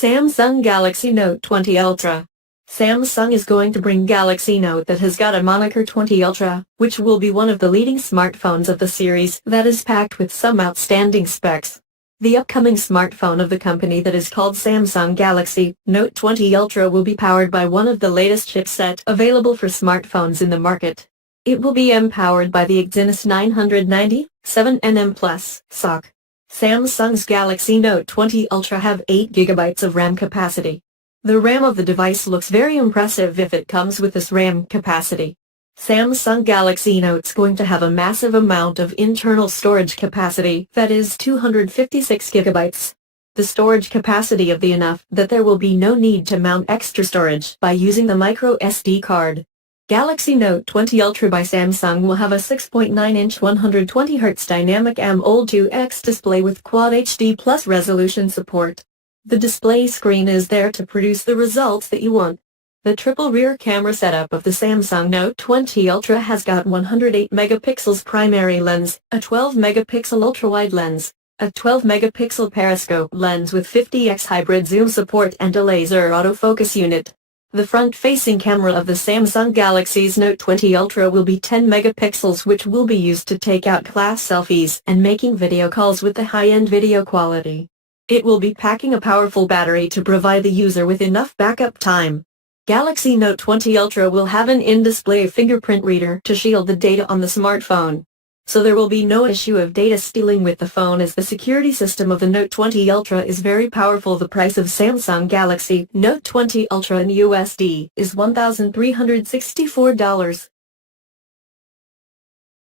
Samsung Galaxy Note 20 Ultra. Samsung is going to bring Galaxy Note that has got a moniker 20 Ultra, which will be one of the leading smartphones of the series that is packed with some outstanding specs. The upcoming smartphone of the company that is called Samsung Galaxy Note 20 Ultra will be powered by one of the latest chipset available for smartphones in the market. It will be powered by the Exynos 990 7nm+ SoC. Samsung's Galaxy Note 20 Ultra have 8 GB of RAM capacity. The RAM of the device looks very impressive if it comes with this RAM capacity. Samsung Galaxy Note's going to have a massive amount of internal storage capacity, that is 256 GB. The storage capacity of the enough that there will be no need to mount extra storage by using the micro SD card. Galaxy Note 20 Ultra by Samsung will have a 6.9-inch 120Hz dynamic AMOLED 2X display with Quad HD Plus resolution support. The display screen is there to produce the results that you want. The triple rear camera setup of the Samsung Note 20 Ultra has got 108 megapixels primary lens, a 12 megapixel ultra-wide lens, a 12 megapixel periscope lens with 50x hybrid zoom support and a laser autofocus unit. The front-facing camera of the Samsung Galaxy's Note 20 Ultra will be 10 megapixels, which will be used to take out class selfies and making video calls with the high-end video quality. It will be packing a powerful battery to provide the user with enough backup time. Galaxy Note 20 Ultra will have an in-display fingerprint reader to shield the data on the smartphone. So there will be no issue of data stealing with the phone, as the security system of the Note 20 Ultra is very powerful. The price of Samsung Galaxy Note 20 Ultra in USD is $1,364.